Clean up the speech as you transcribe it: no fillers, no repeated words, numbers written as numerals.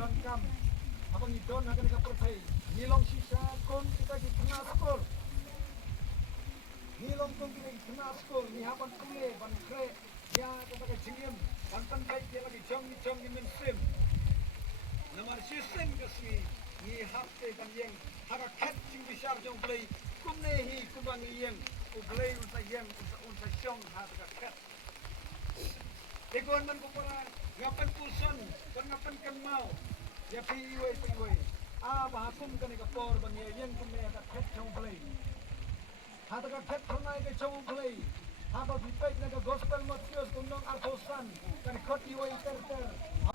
don kam abang idon akan kapertai nilong sisa kon kita di tengah skor nilong kon kita di tengah skor ni haban kule ban kre ya kita ke jingim ban pantai dia lagi jong ni mensim namar sistem kasih ni hafte ban yang haga kat sing besar jong play kumne hi kubang yang ublay unsa yang unsa syong haga kat Egon man kupara ngapan puson kon ngapan kemau ya piwe bahakum kan ka por ban ye yen kum ne ka khet chong play ha ta ka khet thonai ke chong play ha ba bipek na ka gospel matios kun nong arthosan kan khot iwe ter